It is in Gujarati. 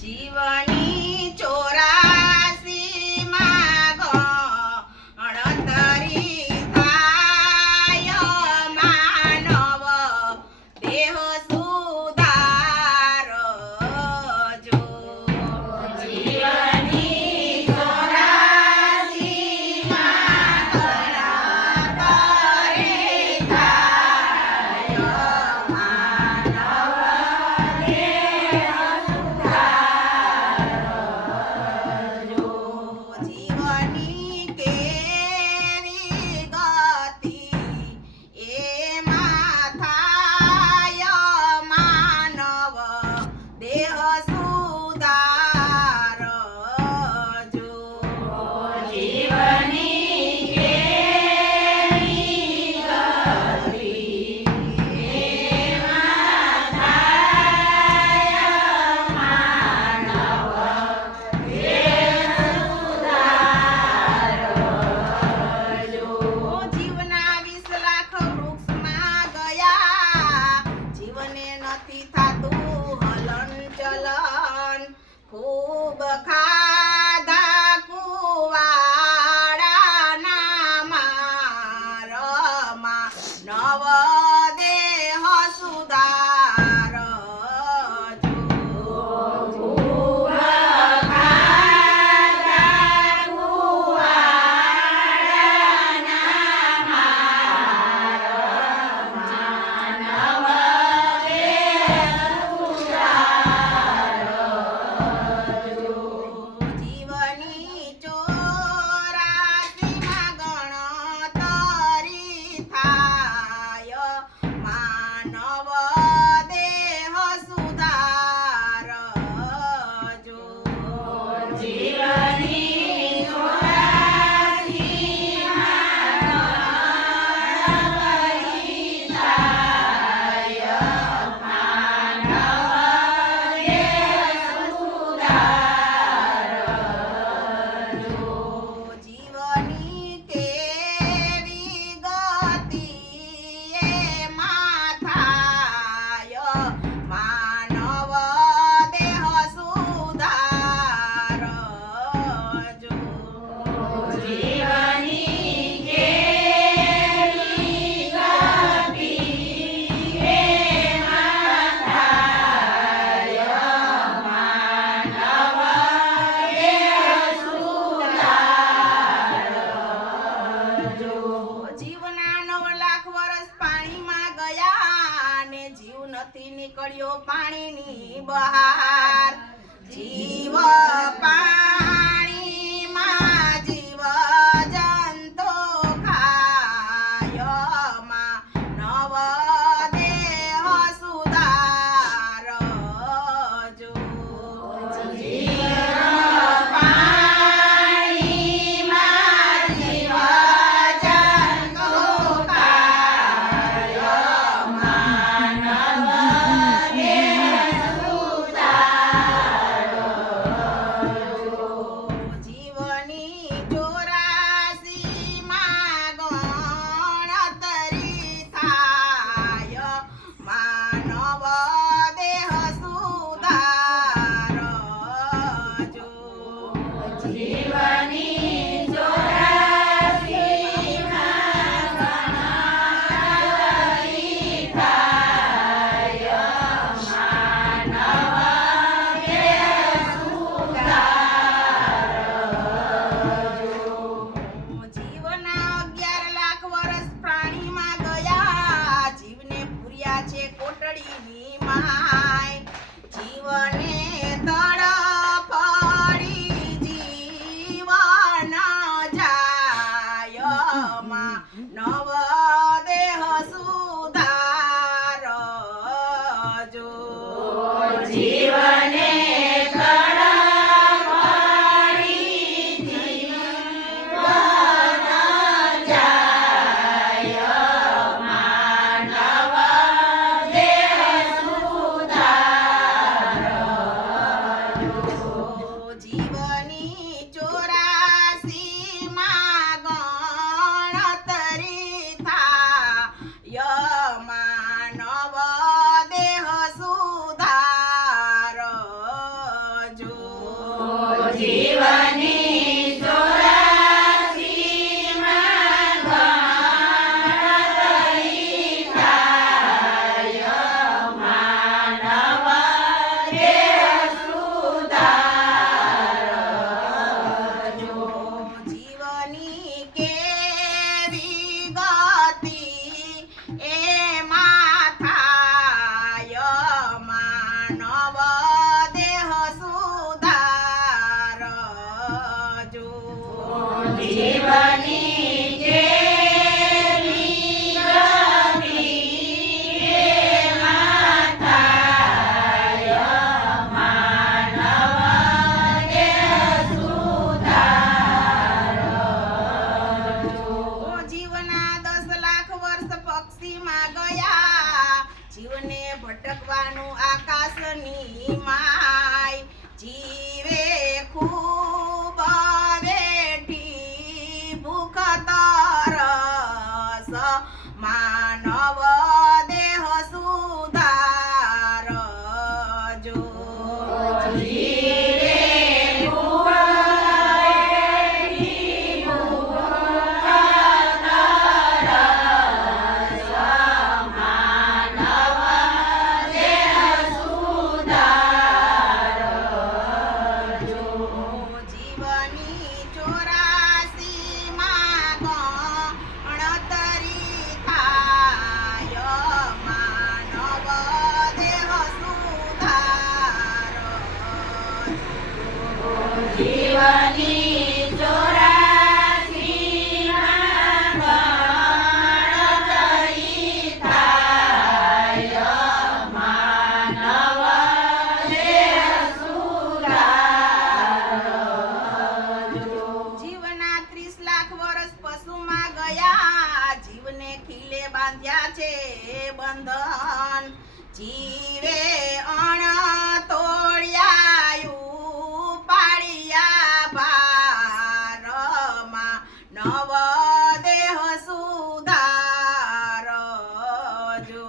જીવની Baba. નીકળ્યો પાણીની બહાર. જીવ પાણીમાં தேவனே தான் બાંધ્યા છે બંધન. જીવે અણ તોડ્યા પાડ્યા ભારમાં. નવ દેહ સુધાર જો